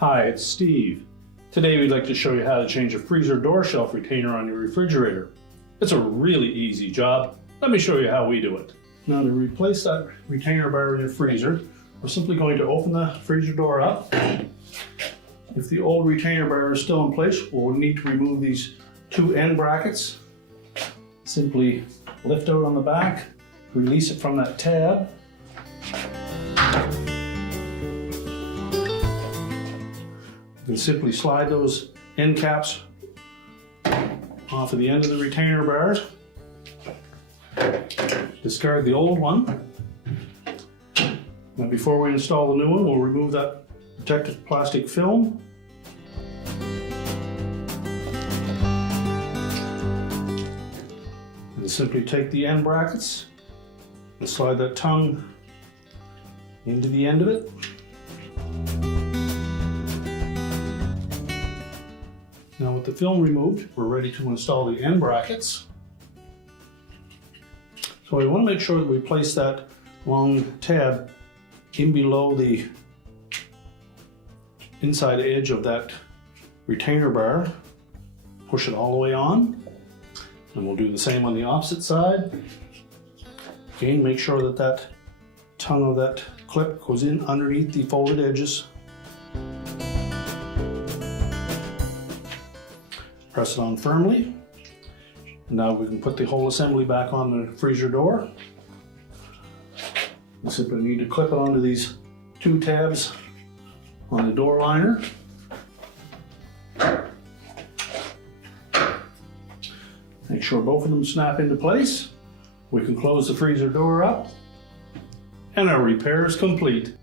Hi, it's Steve. Today we'd like to show you how to change a freezer door shelf retainer on your refrigerator. It's a really easy job. Let me show you how we do it. Now, to replace that retainer bar in your freezer, we're simply going to open the freezer door up. If the old retainer bar is still in place, we'll need to remove these two end brackets. Simply lift out on the back, release it from that tab. You can simply slide those end caps off of the end of the retainer bars. Discard the old one. Now, before we install the new one, we'll remove that protective plastic film. And simply take the end brackets and slide that tongue into the end of it. Now, with the film removed, we're ready to install the end brackets. So we want to make sure that we place that long tab in below the inside edge of that retainer bar. Push it all the way on, and we'll do the same on the opposite side. Again, make sure that that tongue of that clip goes in underneath the folded edges. Press it on firmly. Now we can put the whole assembly back on the freezer door. We simply need to clip it onto these two tabs on the door liner. Make sure both of them snap into place. We can close the freezer door up, and our repair is complete.